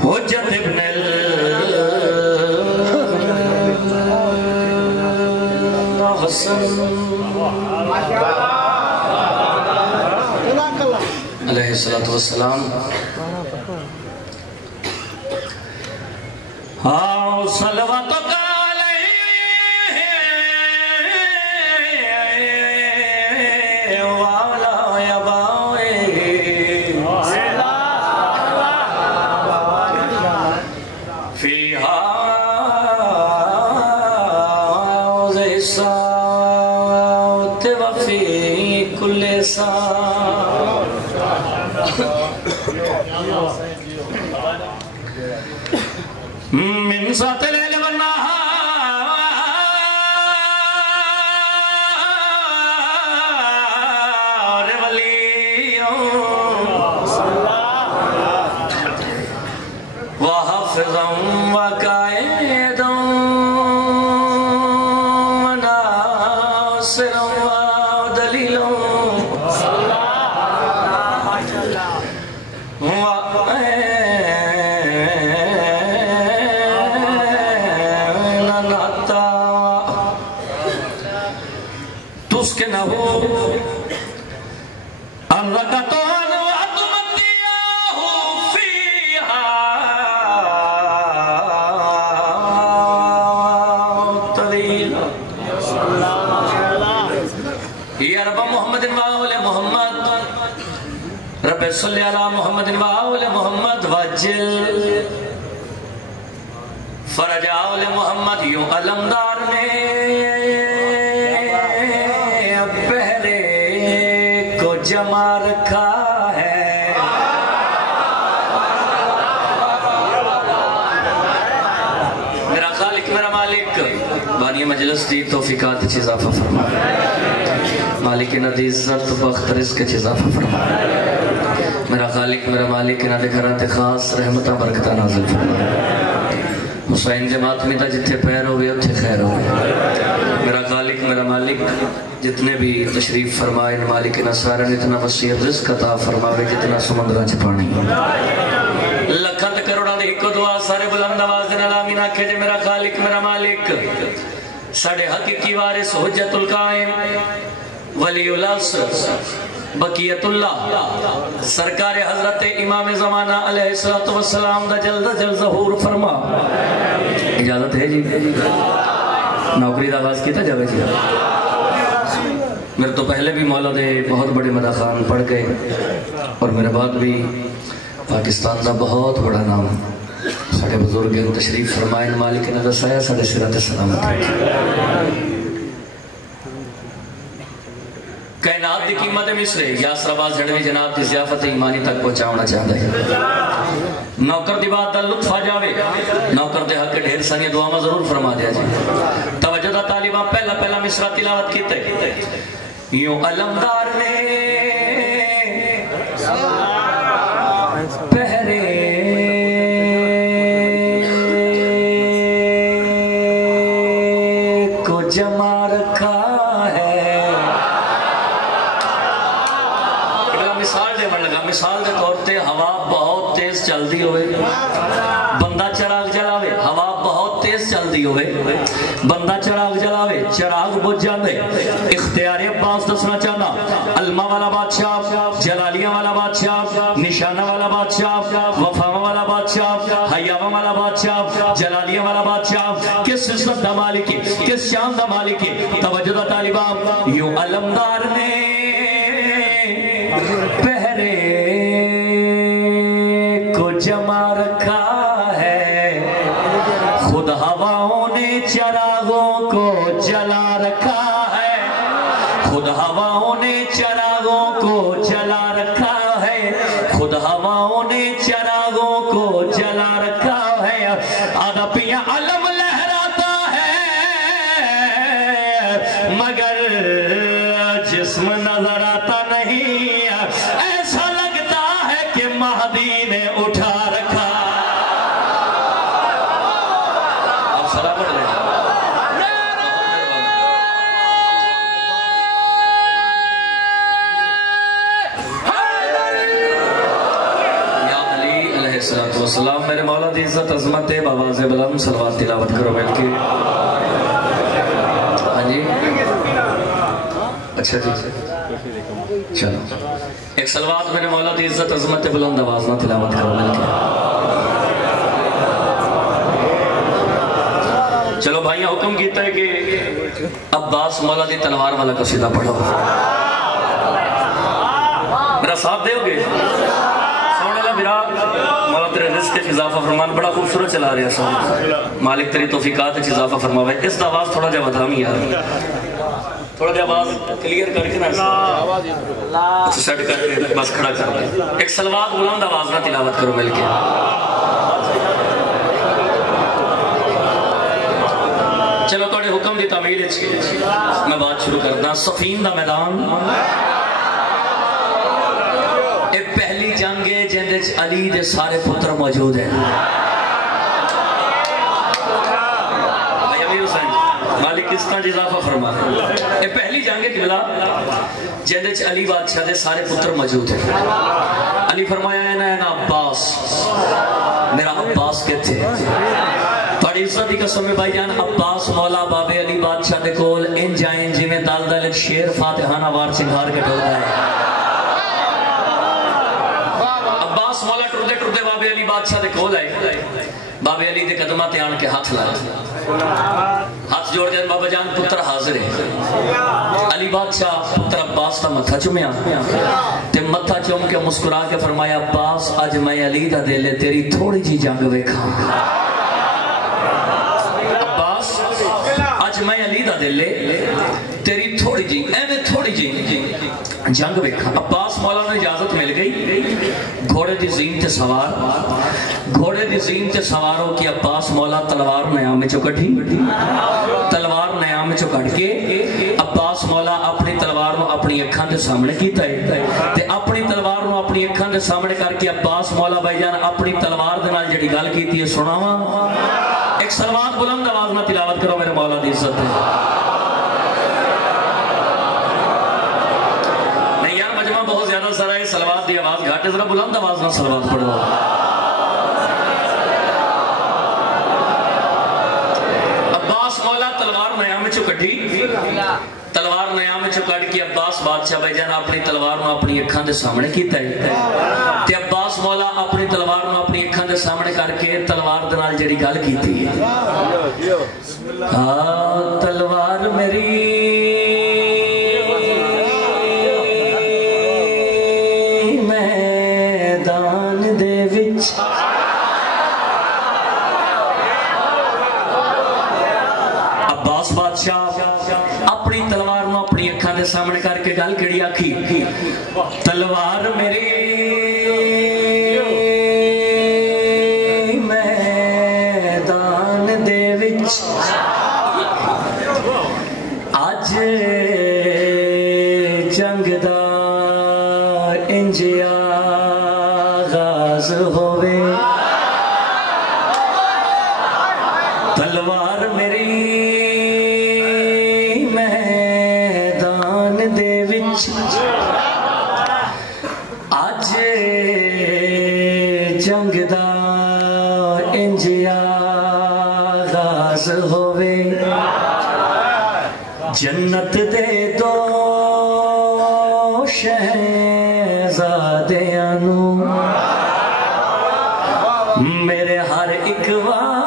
حجت ابن الحسن علیہ السلام صلواتک علیہ وعلا ابائے فیہا ذی ساعت وفی کل ساعت من ساعت اللیل والنہار ولیوں وحافظاً وقائداً وناصراً ودلیلاً تسكنه الركعتان وتمتعه فيها طويلا يا رب محمد وآل محمد رب صل على محمد وآل محمد وجل فرج آل محمد یوں علمدار نے پہرے کو جمع رکھا ہے میرا خالق میرا مالک بانی مجلس دی توفیقات چیز اضافہ فرما مالک ندی عزت بخت رزق چیز اضافہ فرما میرا خالق میرا مالک ندی گھرات خاص رحمتہ برکتہ نازل فرما حسین جماعت میں تا جتھے پیر ہوئے اتھے خیر ہوئے میرا خالق میرا مالک جتنے بھی تشریف فرمائے مالک نصارن اتنا وسیع رزق عطا فرماوے جتنا سمندرہ چھپانی لکھت کروڑا دی کو دعا سارے بلند آواز دن علامین آکھے جے میرا خالق میرا مالک ساڑھے حقیقی وارث حجت القائم ولی العصر بقیت اللہ سرکار حضرت امام زمانہ علیہ السلام دا جلد ظہور فرما اجازت ہے جی نوکری دا آواز کیتا جاوے جی میرے تو پہلے بھی مولا دے بہت بڑے مداخان پڑھ گئے اور میرے بعد بھی پاکستان دا بہت بڑا نام ساڑھے بزرگ تشریف فرمائن مالک نے دسایا ساڑھے سرات سلامت ہے کائنات دی قیمت مصر یاسر آباز جھڑوی جناب دی ضیافت ایمانی تک پہنچاونا چاہتا ہے نوکر دی بات دا لطف آ جاوے نوکر دے حق ڈھیر سانی دعا میں ضرور فرما دیا جائے توجہ دا طالبان پہلا مصرہ تلاوت کیتے یوں علمدار نے پہرے کو جمع رکھا ہے مثال دے طور تے ہوا بہت تیز چل دی ہوئے بندہ چراغ جلاوے ہوا بہت تیز چل دی ہوئے بندہ چراغ جلاوے چراغ بجھ جاندے اختیار عباس دسنا چاہنا علمہ والا بادشاہ جلالیہ والا بادشاہ نشانہ والا بادشاہ وفامہ والا بادشاہ حیامہ والا بادشاہ جلالیہ والا بادشاہ کس عزت دا مالکی کس شان دا مالکی توجہ دا طالبان یوں علمدار نے پہرے کو جمع رکھا ہے خود ہواؤں نے چراغوں کو جلا رکھا ہے خود ہواؤں نے چراغوں کو جلا رکھا ہے خود ہواؤں نے چراغوں کو جلا رکھا ہے آدھا پیا علم لہراتا ہے مگر جسم نظر آتا نہیں ایسا لگتا ہے کہ مہدی نے اٹھا رکھا اب سلام پڑھ لیں والسلام میرے مولا دی عزت عظمت ہے بآواز بلند صلوات تلاوت کرو مل کے ہاں جی اچھا جی چلو ایک صلوات میرے مولا دی عزت عظمت بلند آواز نہ تلاوت کرو مل کے چلو بھائیاں حکم کیتا ہے کہ عباس مولا دی تلوار والا قصیدہ پڑھو میرا ساتھ دے ہوگے سونے لے میرا مولا تیرے رزق کے اضافہ فرمان بڑا خوبصورت چلا رہے ہیں مالک تیری توفیقات کے اضافہ فرماوے اس دا آواز تھوڑا جا بدھامی یار تھوڑا جا آواز کلیئر کر کے نا سیٹ کر کے بس کھڑا کر دیں ایک صلوات بلند آواز نہ تلاوت کرو مل کے چلو توڑے حکم دی تعمیل میں بات شروع کرتا صفین دا میدان اے پہلی جنگ ہے جندے علی دے سارے پتر موجود ہیں بھائی امیر حسین مالک کس طرح اضافہ فرما اے پہلی جنگ ہے قبلہ جندے علی بادشاہ دے سارے پتر موجود ہیں علی فرمایا ہے نا عباس میرا عباس کہتے ہیں بڑی عزت کی قسم میں بھائی جان عباس مولا بابے علی بادشاہ دے کول ان جائیں جی میں دال دل شیر فاتحانہ وار چنگار کے ٹھوڑا ہے عباس مولا ٹردے ٹردے بابے علی بادشاہ دے کول ہے بابے علی دے قدمہ تے آن کے ہاتھ لائے ہاتھ جوڑ جائیں بابا جان پتر حاضر ہے علی بادشاہ پتر عباس تا متھا چمیا تے متھا چوم کے مسکرا کے فرمایا عباس آج میں علی دا دے لے تیری تھوڑی جی جنگ ویکھاں میں علی دا دل لے تیری تھوڑی جی ایویں تھوڑی جی جنگ ویکھا عباس مولا نے اجازت مل گئی گھوڑے دی زین تے سوار گھوڑے دی زین تے سوار ہو کہ عباس مولا تلوار نیام میں چکٹھی تلوار نیام میں چکٹ کے عباس مولا اپنی تلوار نو اپنی اکھاں دے سامنے کیتا ہے تے اپنی تلوار نو اپنی اکھاں دے سامنے کر کے عباس مولا بھائی جان اپنی تلوار دے نال جڑی گل کیتی ہے سناواں ایک صلوات بلند آواز نہ تلاوت کرو میرے مولا دی عزت ہے نہیں یار مجمع بہت زیادہ سارا ہے صلوات دی آواز گھاٹے ذرا بلند آواز نہ صلوات پڑھو عباس مولا تلوار نیام میں چکٹھی تلوار نیام میں چکٹ کی عباس بادشاہ بھائی جان اپنی تلوار نو اپنی اکھاں دے سامنے کیتا ہے تے عباس مولا اپنی تلوار نو اپنی اکھاں دے سامنے کر کے تلوار دے نال جڑی گل کیتی ہے تلوار میری میدان دے وچ عباس بادشاہ اپنی تلوار نو اپنی اکھاں دے سامنے کر کے گل کیڑی آکھی تلوار میری میدان دے وچ اج جنگ دا انج آغاز ہووے تلوار میری آج جنگ دا انج آغاز ہووے جنت دے دو شہزادیاں نو میرے ہر ایک وار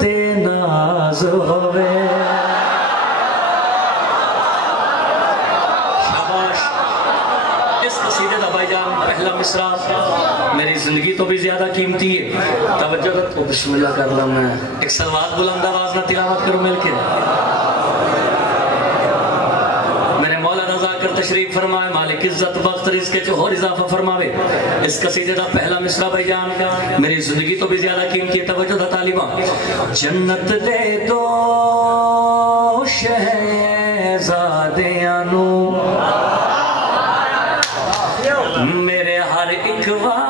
تے ناز ہووے پہلا مصرع میری زندگی تو بھی زیادہ قیمتی ہے توجہ تو بسم اللہ کر رہا میں ایک صلوات بلند آواز نہ تلاوت کرو مل کے میرے مولا رضا کر تشریف فرمائے مالک عزت وقت رزق کے اور اضافہ فرماوے اس قصیدے دا پہلا مصرع بھائی جان میری زندگی تو بھی زیادہ قیمتی ہے توجہ دا طالبہ جنت دے دو شہزادیاں نو میرے ہر ایک وار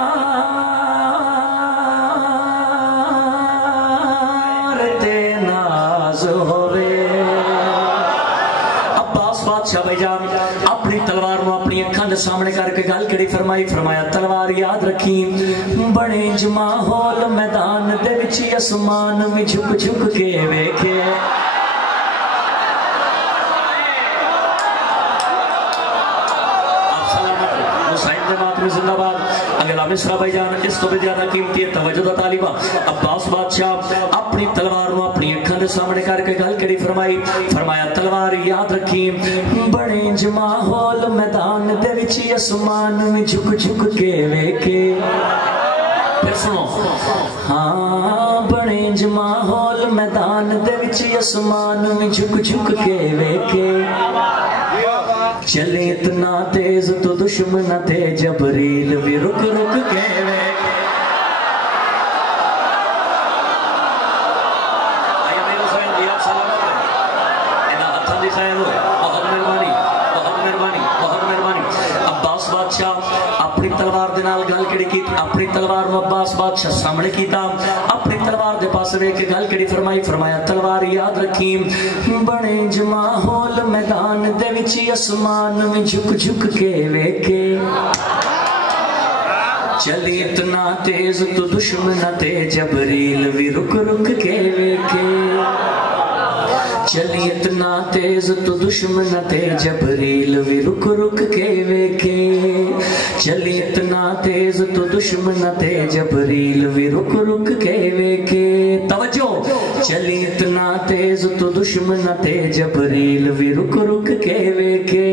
تے ناز ہووے عباس بادشاہ بھائی جان اپنی تلوار نو اپنی اکھاں دے سامنے کر کے گل کڑی فرمائی فرمایا تلوار یاد رکھی بڑے جمع ہول میدان دے وچ اسمان میں جھک جھک کے ویکھے آپ سلامت حسین دے ماتمی زندہ باد اگلا مصرہ بھائی جان اس تو بھی زیادہ قیمتی ہے توجہ دا طالبہ عباس بادشاہ اپنی تلوار نو اپنی اکھاں دے سامنے کر کے گل کڑی فرمائی فرمایا تلوار یاد رکھی بڑے جمع ہول میدان دے وچ اسمان میں جھک جھک کے ویکھے پھر سنو ہاں بڑے جمع ہول میدان دے وچ اسمان میں جھک جھک کے ویکھے چلے اتنا تیز تو دشمن تھے جبریل بھی رک رک کے ویکھے آیا میرے سوئن دیا سلامت ہے انہا ہتھا دکھائے دو بہت مہربانی بہت مہربانی بہت مہربانی عباس بادشاہ اپنی تلوار دے نال گل کڑی کی اپنی تلوار نو عباس بادشاہ سامنے کیتا اپنی تلوار دے پاس وے کے گل کڑی فرمائی فرمایا تلوار یاد رکھی بڑے جمع ہول میدان دے وچ اسمان میں جھک جھک کے ویکھے چلی اتنا تیز تو دشمن تے جبریل بھی رک رک کے ویکھے چلی اتنا تیز تو دشمن تے جبریل بھی رک رک کے ویکھے چلی اتنا تیز تو دشمن تے جبریل بھی رک رک کے ویکھے توجہ چلی اتنا تیز تو دشمن تے جبریل بھی رک رک کے ویکھے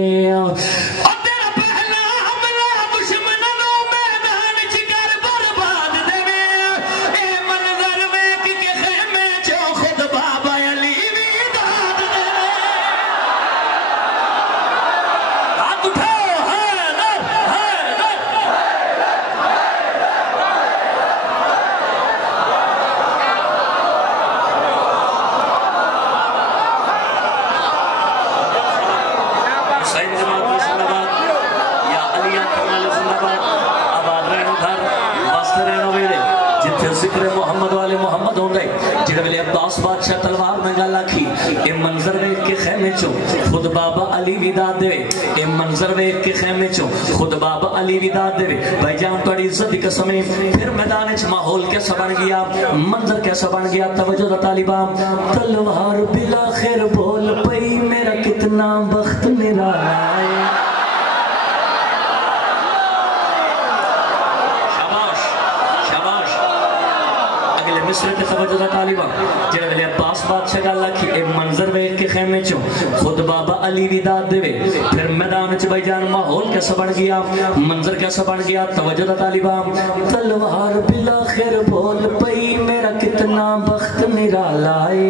محمد والے محمد ہوں گئے جنہوں نے عباس بادشاہ تلوار میں گل آکھی اے منظر ویکھ کے خیمے چوں خود بابا علی ودا دے اے منظر ویکھ کے خیمے چوں خود بابا علی ودا دے بھائی جان تھوڑی عزت دی قسم ہے پھر میدان وچ ماحول کیسا بن گیا منظر کیسا بن گیا توجہ دا طالبہ تلوار بالآخر بول پئی میرا کتنا بخت نرالا ہے مصر کے توجہ دا طالبہ جنہوں نے عباس بادشاہ گل آکھی اے منظر ویکھ کے خیمے چوں خود بابا علی ودا دے پھر میدان وچ بھائی جان ماحول کیسا بن گیا منظر کیسا بن گیا توجہ دا طالبہ تلوار بالآخر بول پئی میرا کتنا بخت نرالا ہے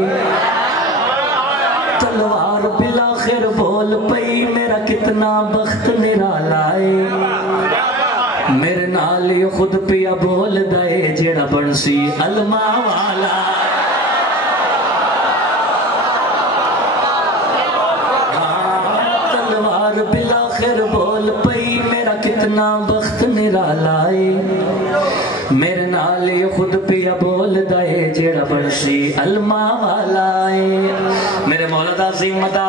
تلوار بالآخر بول پئی میرا کتنا بخت نرالا ہے میرے نال یہ خود پیا بول دائے جیڑا بنسی علمہ والا تلوار بالآخر بول پئی میرا کتنا بخت نرالا ہے میرے نال یہ خود پیا بول دائے جیڑا بنسی علمہ والا ہے میرے مولا عظیم مدہ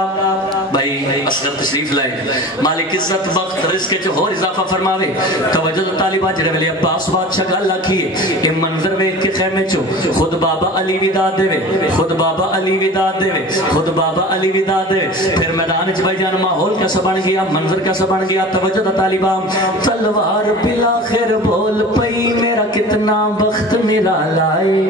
بھائی اصغر تشریف لائے مالک عزت وقت رزق کے ہور اضافہ فرماوے توجہ طالبہ جڑے ویلے عباس بادشاہ گل آکھیے اے منظر ویکھ کے خیمے چوں خود بابا علی ودا دے خود بابا علی ودا دے خود بابا علی ودا دے پھر میدان وچ بھائی جان ماحول کیسا بن گیا منظر کیسا بن گیا توجہ طالبہ تلوار بالآخر بول پئی میرا کتنا بخت نرالا ہے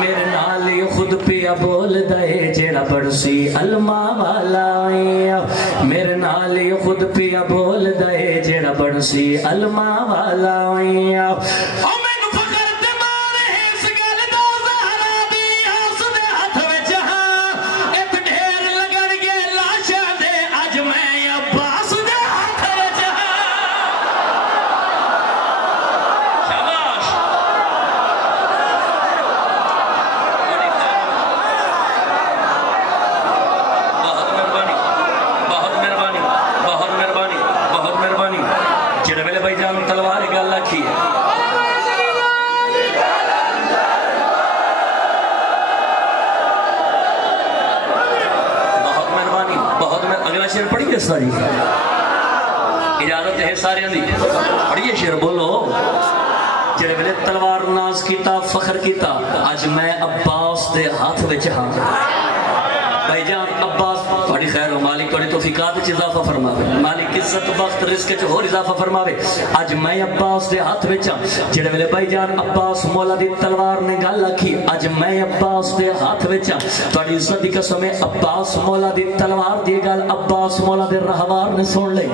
میرے نال خود پیا بول دائے جیڑا بڑسی علمہ والا ہے میرے نال خود پیا بول دائے جیڑا بڑسی علمہ والا ہے کس طرح جی اجازت ہے سارے دی پڑھیے شعر بولو جڑے ویلے تلوار ناز کیتا فخر کیتا اج میں عباس دے ہاتھ وچ ہاں بھائی جان عباس بڑی خیر ہو مالک توڑی توفیقات وچ اضافہ فرماوے مالک عزت بخت رزق وچ ہور اضافہ فرماوے اج میں عباس دے ہاتھ وچ جڑے ویلے بھائی جان عباس مولا دی تلوار نے گل آکھی اج میں عباس دے ہاتھ وچ توڑی عزت دی قسم ہے عباس مولا دی تلوار دی گل عباس مولا دے رہوار نے سن لئی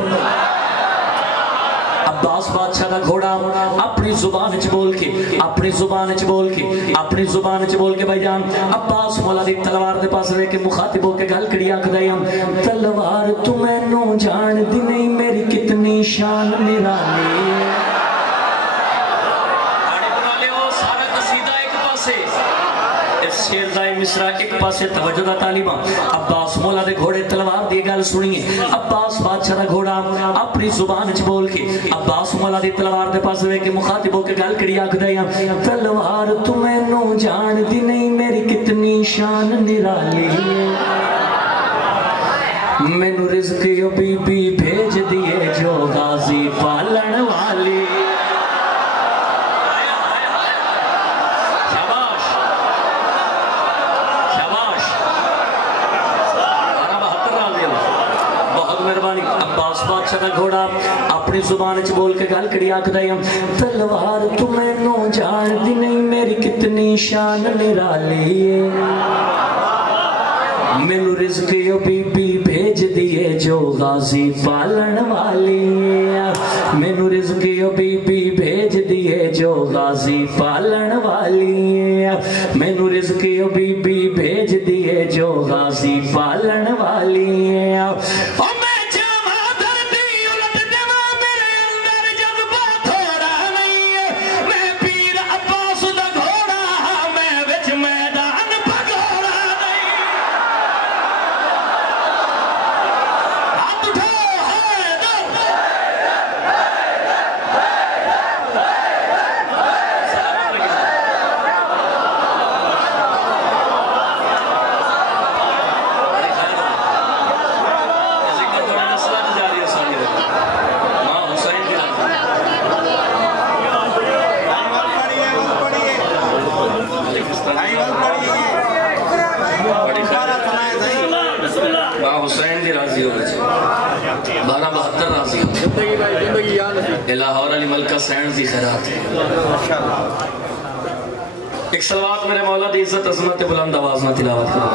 عباس بادشاہ کا گھوڑا اپنی زبان چ بول کے اپنی زبان چ بول کے اپنی زبان چ بول کے بھائی جان عباس مولا دی تلوار دے پاس رہ کے مخاطب ہو کے گل کڑی آکھدا ہے تلوار تو مینوں جان دی نہیں میری کتنی شان نرالی آڑے بنا لے وہ سارا قصیدہ ایک پاسے اس شیر دا مصرع ایک پاسے توجہ دا طالبہ عباس مولا دے گھوڑے تلوار دی گل سنیے عباس بادشاہ دا گھوڑا اپنی زبان چ بول کے عباس مولا دی تلوار دے پاس رہ کے مخاطب ہو کے گل کڑی آکھدا ہے تلوار تو مینوں جان دی نہیں میری کتنی شان نرالی مینوں رزق یو بی بی بھیج دیے جو غازی پالن والی عباس بادشاہ کا گھوڑا اپنی زبان چ بول کے گل کڑی آکھدا ہے تلوار تو مینوں جان دی نہیں میری کتنی شان نرالی مینوں رزق یو بی بی بھیج دیے جو غازی پالن والی مینوں رزق یو بی بی بھیج دیے جو غازی پالن والی مینوں رزق یو بی بی بھیج دیے جو غازی پالن والی لاہور علی ملکہ سینڈ دی خیرات ایک صلوات میرے مولا دی عزت عظمت بلند آواز میں تلاوت کرو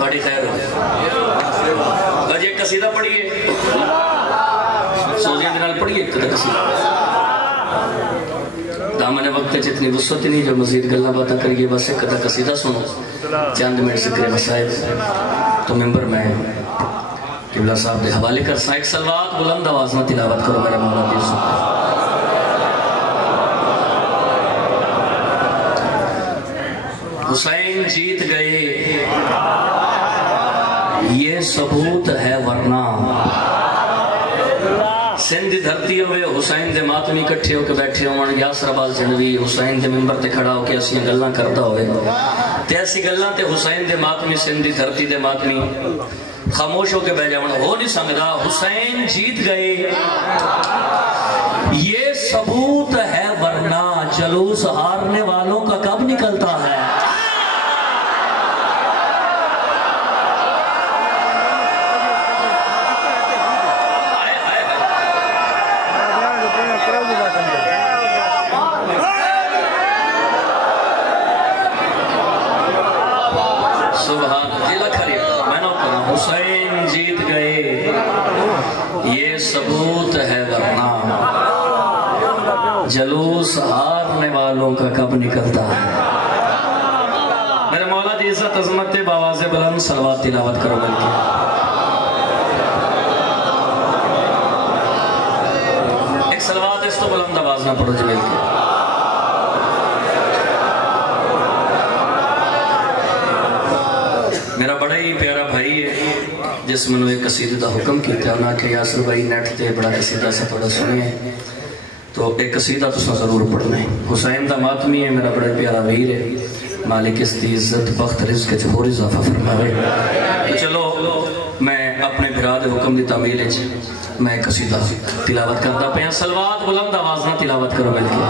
بڑی خیر ہو آج ایک قصیدہ پڑھیے سوزیاں دنال پڑھیے ایک قصیدہ دامن وقت جتنی وسعت نہیں جو مزید گلہ باتاں کریے بس ایک قصیدہ سنو چاند منٹ ذکر مسائب تو ممبر میں قبلہ صاحب دے حوالے کر سا ایک صلوات بلند آواز میں تلاوت کرو میرے مولا دی سن حسین جیت گئے یہ ثبوت ہے ورنہ سندھ دھرتی ہوئے حسین دے ماتمی کٹھے ہو کے بیٹھے ہوں یاسر عباس جنوی حسین دے ممبر تے کھڑا ہو کے اسی گلہ کرتا ہوئے تے ایسی گلہ تے حسین دے ماتمی سندھ دھرتی دے ماتمی خاموش ہو کے بہ جاؤں ہو نہیں سمجھا حسین جیت گئے یہ ثبوت ہے ورنہ جلوس ہارنے والوں کا کب نکلتا ہے حسین جیت گئے یہ ثبوت ہے ورنہ جلوس ہارنے والوں کا کب نکلتا ہے میرے مولا دی عزت عظمت باواز بلند صلوات تلاوت کرو بلکہ ایک صلوات اس تو بلند آواز نہ پڑھو جو بلکہ میرا بڑا ہی پیارا بھائی ہے جس میں نے ایک قصیدہ دا حکم کیتا ہے کہ یاسر بھائی نیٹ تے بڑا قصیدہ سے تھوڑا سنیے تو ایک قصیدہ تو ضرور پڑھنا ہے حسین دا ماتمی ہے میرا بڑا پیارا ویر ہے مالک اس دی عزت بخت رزق چ ہور اضافہ فرماوے. تو چلو میں اپنے بھرا دے حکم دی تعمیل وچ میں قصیدہ تلاوت کرتا پیا. صلوات بلند آواز نہ تلاوت کرو مل کے.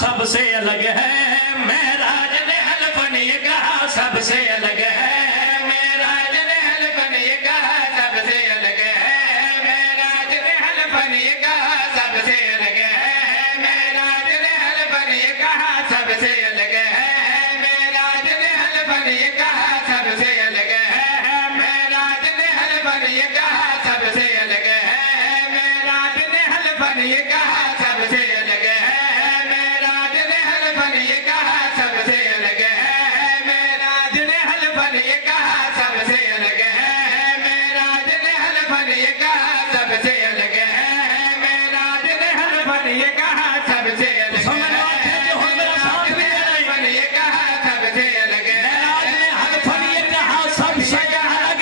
سب سے الگ ہے معراج نے حلف نے یہ کہا سب سے الگ ہے معراج نے حلف نے یہ کہا سب سے الگ ہے معراج نے حلف نے یہ کہا سب سے الگ ہے معراج نے حلف نے یہ کہا سب سے الگ ہے معراج نے حلف نے یہ کہا سب سے الگ ہے معراج نے حلف نے یہ کہا سب سے الگ ہے معراج نے حلف نے یہ کہا سب سے الگ ہے یہ کہا سب سے الگ ہے معراج نے حلف نے یہ کہا سب سے الگ ہے معراج نے حلف نے یہ کہا سب سے الگ ہے معراج نے حلف نے یہ کہا سب سے الگ ہے معراج نے حلف نے یہ کہا سب سے الگ ہے معراج نے حلف نے یہ کہا سب سے الگ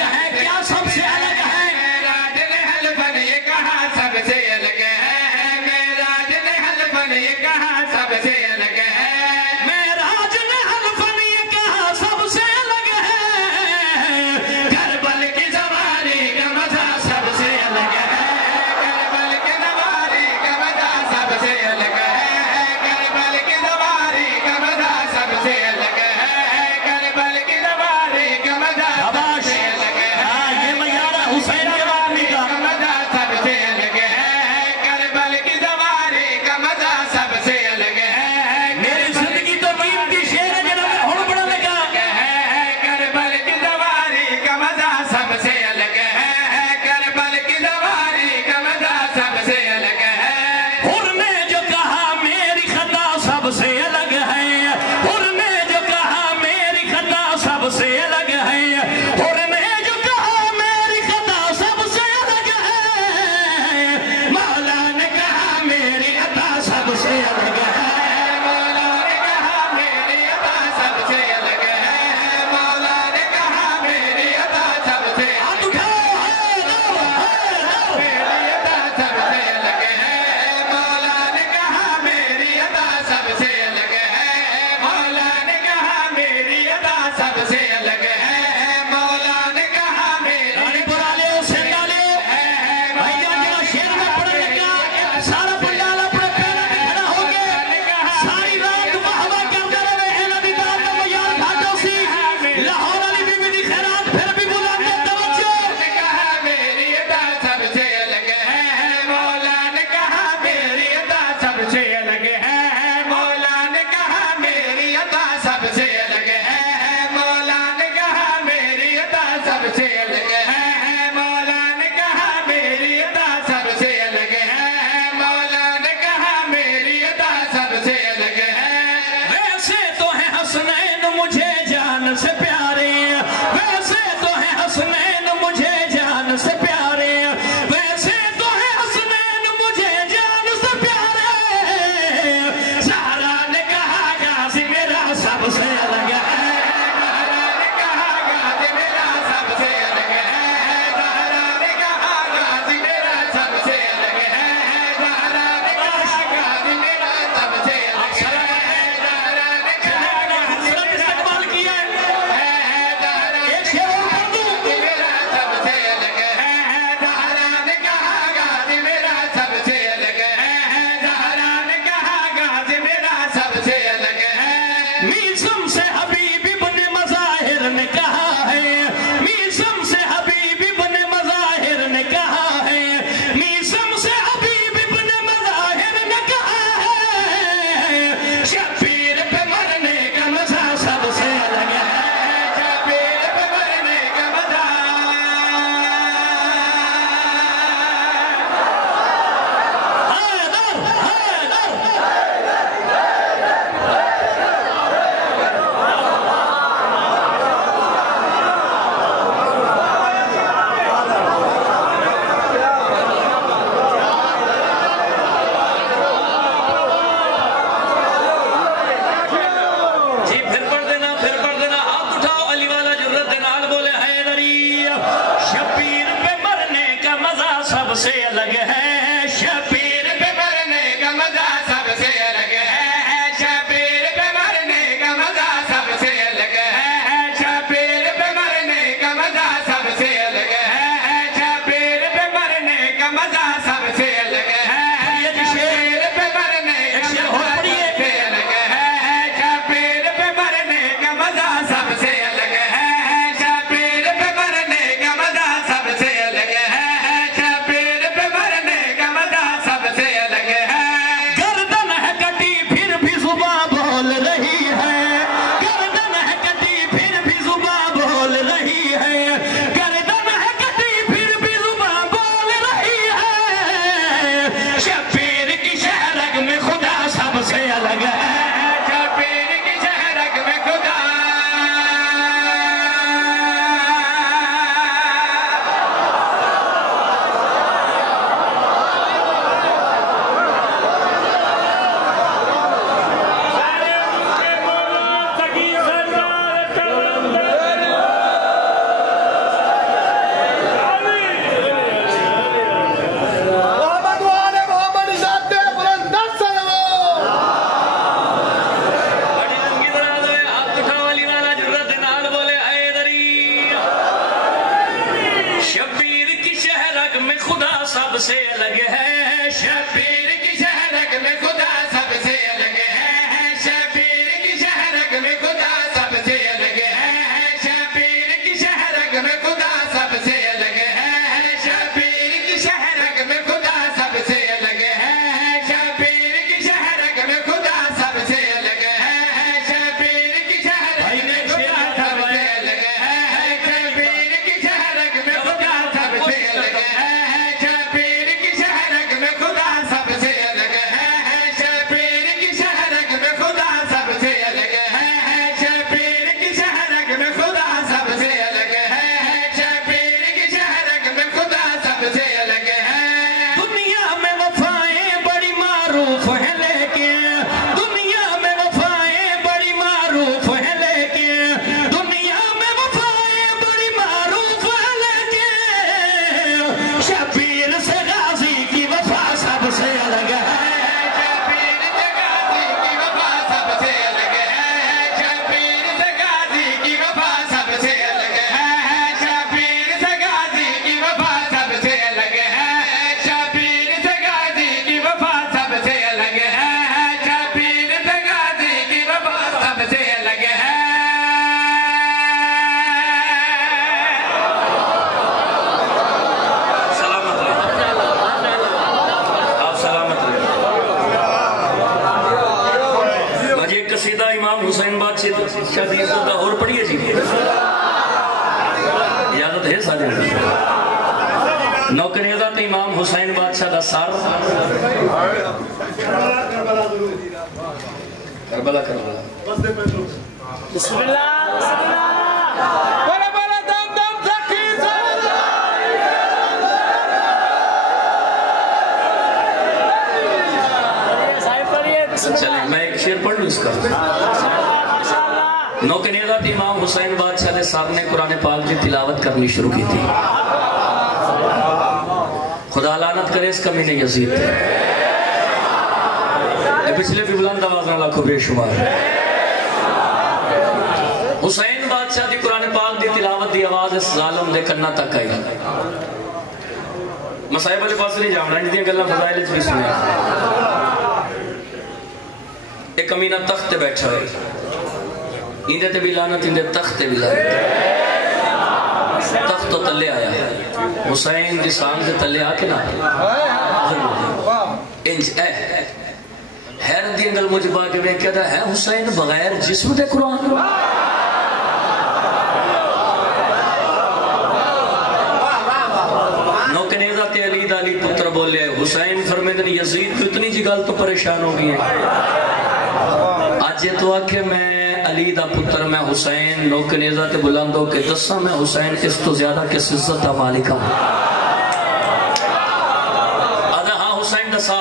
ہے. کیا سب سے الگ ہے؟ معراج نے حلف نے یہ کہا سب سے الگ ہے معراج نے حلف نے یہ کہا سب سے الگ ہے. اچھی شدید دا اور پڑھیے جی اجازت ہے سارے نوکریزہ تے امام حسین بادشاہ دا سار کربلا بسم اللہ چلیں میں ایک شعر پڑھ لوں اس کا نوکریزہ تے امام حسین بادشاہ دے سار نے قرآن پاک کی تلاوت کرنی شروع کی تھی خدا لعنت کرے اس کمینے یزید تھے پچھلے بھی بلند آواز نہ لاکھو بے شمار حسین بادشاہ دی قرآن پاک دی تلاوت دی آواز اس ظالم دے کرنا تک آئی مسائب علی پاس نہیں جاؤں رہا جدیاں گلہ فضائل بھی سنے ایک امینہ تخت بیٹھا ہے اندے تے بھی لعنت اندے تخت بھی لعنت تخت تو تلے آیا حسین دی سان دے تلے آکے نا انج حیرت دی انگل مجھے باقی میں کہتا ہے حسین بغیر جسم دے قرآن نوکنیزہ تے علی دالی پتر بولے حسین فرمیدن یزید کو اتنی جگال تو پریشان ہو گئی ہے آج یہ تو آکے میں علی دا پتر میں حسین نوکنیزہ تے بلندوں کے دسا میں حسین اس تو زیادہ کس عزت دا مالکہ ہوں آدھا ہاں حسین دسا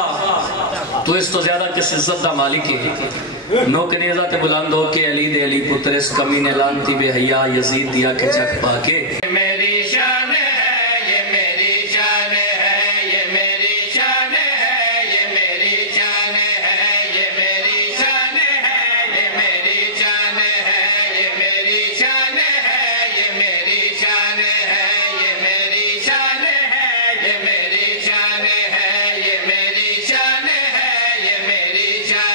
تو اس تو زیادہ کس عزت دا مالک ہے نوکنیزہ تے بلندوں کے علی دے علی پتر اس کمینے لانتی بے حیاء یزید دیا کے چک پاکے میری شان ہے یہ میری شان ہے یہ میری شان ہے یہ میری شان ہے یہ میری شان ہے یہ میری شان ہے یہ میری شان ہے یہ میری شان ہے یہ میری شان ہے یہ میری شان ہے یہ میری شان ہے یہ میری شان ہے یہ میری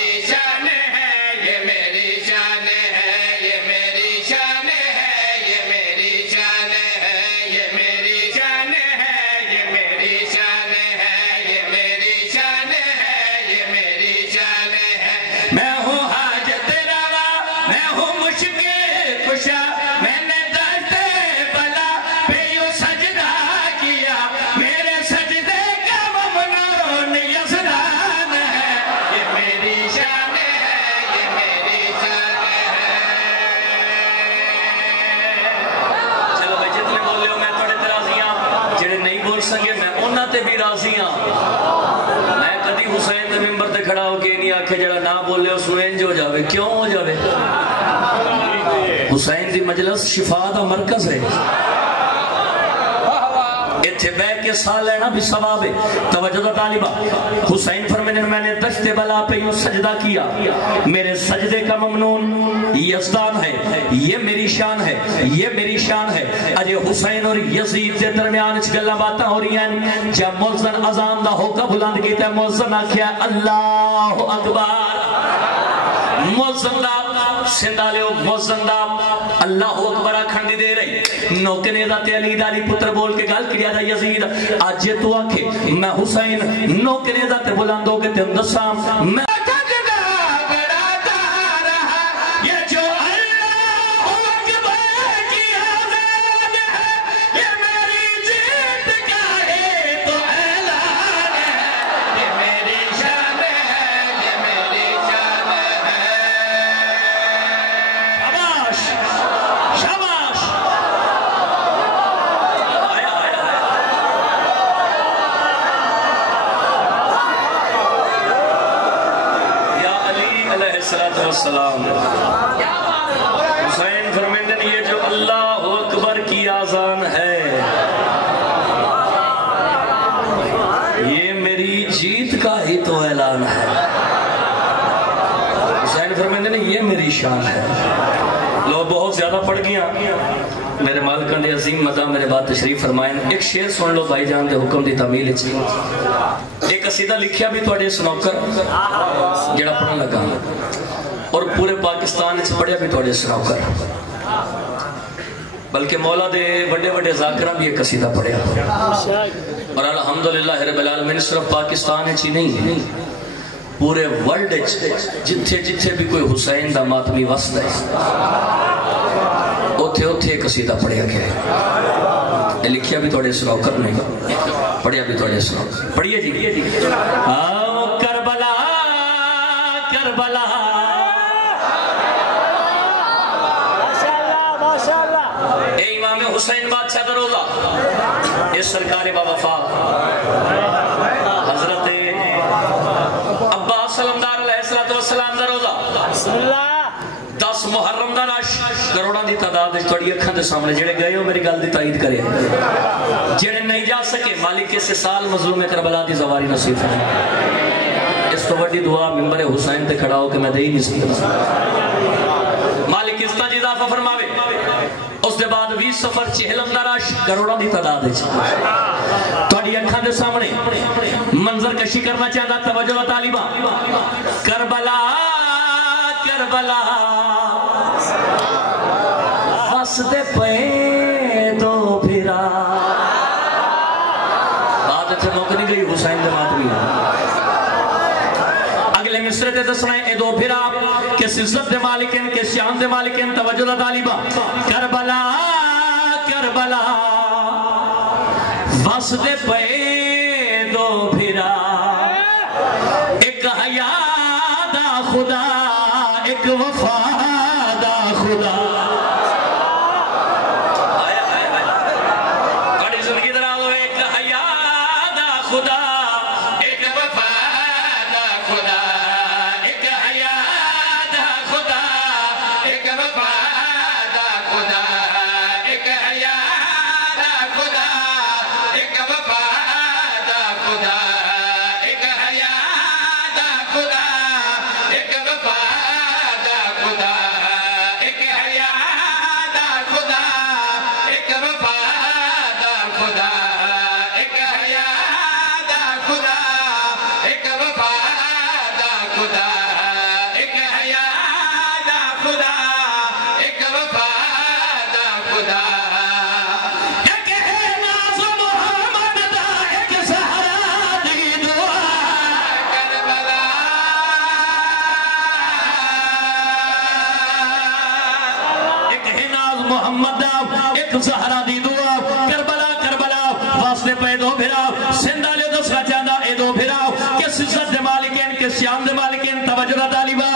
شان ہے یہ میری شان ہے یہ میری شان ہے یہ میری شان ہے یہ میری شان ہے یہ میری شان ہے یہ میری شان ہے یہ میری شان ہے میں ہوں حاجت روا میں ہوں مشکل کشا میں نے درد بلا پہ یوں سجدہ کیا میرے سجدے کا ممنون یزدان ہے یہ میری شان ہے یہ میری شان ہے چلو بھائی جتنے بول لے ہو میں تھوڑے راضیاں جڑے نہیں بول سکے میں انہاں تے بھی راضیاں میں کدی حسین دے ممبر تے کھڑا ہو کے نہیں آکھے جڑا نہ بول لے اس نو انج ہو جاوے کیوں ہو جاوے حسین دی مجلس شفا دا مرکز ہے اتھے بے کے سال لینا بھی ثواب ہے توجہ دا طالبہ حسین فرمینے میں نے دشت بلا پہ یوں سجدہ کیا میرے سجدے کا ممنون یزدان ہے یہ میری شان ہے یہ میری شان ہے اجے حسین اور یزید کے درمیان اچھ گلہ باتاں ہو رہی ہیں جب مؤذن اذان دا ہوکا بلند کیتا ہے مؤذن آکھیا اللہ اکبر مؤذن دا سندالے مؤذن دا اللہ اکبر آکھن دی دے رہی نوکنیزہ تے علی دالی پتر بول کے گل کریا دا یزید آج یہ تو آکھے میں حسین نوکنیزہ تے بلندوں کے تے اندسام میں السلام حسین فرمیندن یہ جو اللہ اکبر کی آزان ہے یہ میری جیت کا ہی تو اعلان ہے حسین فرمیندن یہ میری شان ہے لوگ بہت زیادہ پڑھ گیا میرے مالکان دے عظیم مدہ میرے بات تشریف فرمائیں ایک شعر سن لو بھائی جان دے حکم دی تعمیل ایک قصیدہ لکھیا بھی تو اڑے سنوکر جڑا پڑھن لگا اور پورے پاکستان سے پڑھیا بھی توڑے سناؤ کر بلکہ مولا دے بڑے بڑے ذاکرہ بھی ایک قصیدہ پڑھیا اور الحمدللہ رب العالمین صرف پاکستان ہی نہیں پورے ورلڈ جتھے جتھے بھی کوئی حسین دا ماتمی وسد ہے اوتھے اوتھے قصیدہ پڑھیا گیا ہے. یہ لکھیا بھی تھوڑے سناؤ کرنے کا, پڑھیا بھی تھوڑے سناؤ. پڑھیے جی. آؤ کربلا کربلا اے امام حسین بادشاہ دا روزہ, اس سرکار باوفا حضرت عباس علمدار علیہ السلام دا روزہ 10 محرم دا رش کروڑاں دی تعداد ہے. تھوڑی اکھاں دے سامنے جڑے گئے ہو میری گل دی تائید کرے, جڑے نہیں جا سکے مالک اس سال مظلوم کربلا دی زواری نصیب فرمائے. اس تو بڑی دعا ممبر حسین تے کھڑا ہو کے میں دے ہی نہیں سکتا. مالک اس طرح اضافہ فرماوے. اس دے بعد 20 سفر 40 دا رش کروڑاں دی تعداد ہے. تھوڑی اکھاں دے سامنے منظر کشی کرنا چاہتا. توجہ طالبہ, کربلا کربلا وسد پے دو بھرا. بات اتنے موقع نہیں گئی حسین دے ماتمی. اگلے مصرے تے دسنا ہے اے دو بھرا کس عزت دے مالکین کس شان دے مالکین. توجہ طالبہ, کربلا کربلا وسد پے دو بھرا, ایک حیا دا خدا ایک وفا دا خدا. بڑی زندگی درا دو. ایک حیا دا خدا ایک وفا دا خدا, ایک حیا دا خدا ایک وفا دا خدا, ایک حیا دا خدا ایک وفا دا خدا, ایک حیا دا خدا ایک وفا دا خدا, ایک حیا دا خدا ایک وفا دا خدا, ایک حیا دا خدا ایک وفا دا خدا, ایک حیا دا خدا ایک وفا دا خدا. ایک ہے ناز محمد دا ایک سہرا دی دعا کربلا. ایک ہے ناز محمد دا ایک سہرا دی دعا کربلا کربلا واسطے پہ دو بھرا. سندہ لے دسنا چاہتا اے دو بھرا کس عزت دے مالکین کس شان دے مالکین. توجہ طالبہ,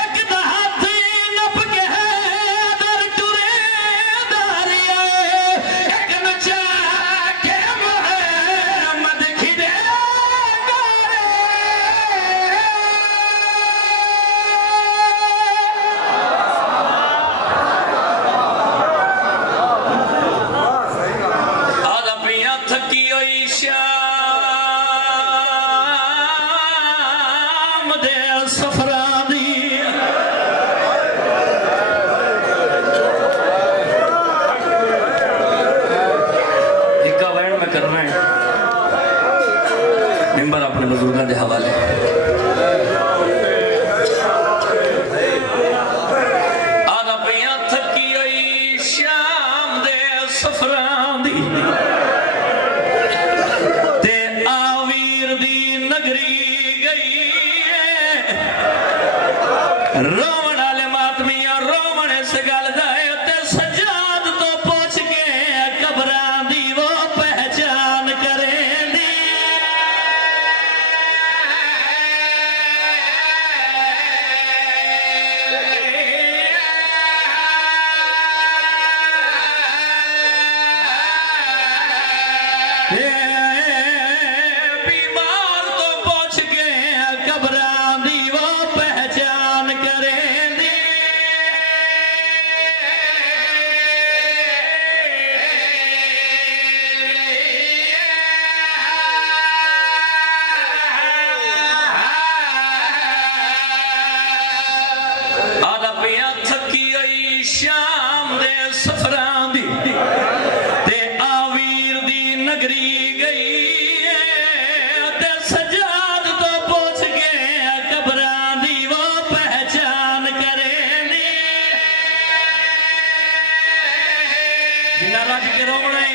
ایک دہاتی نپ کے ہے در ٹرے داریا, ایک نچا کے محمد کھدے گارے. آدھا پیاں تھکی ہوئی شام دے سفران دی. نکاح وین میں کرنا ہے ممبر اپنے بزرگاں دے حوالے. آدھا پیاں تھکی ہوئی شام دے سفران دی, تے آویر دی نگری گئی رومن آلے ماتمیاں رومن سے گل دائے. تے سجاد تو پوچھ کے قبران دی وہ پہچان کریں دی. بیمار تو پوچھ کے قبران دی وہ پہچان کریں دی. آدھا پیاں تھکی ہوئی شام دے سفران دی, تے آویر دی نگری گئی. تے سجاد تو پوچھ کے قبران دی وہ پہچان کریں دی. جنہ راج کے رونے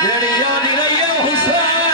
جڑی یاد رہی ہے حسین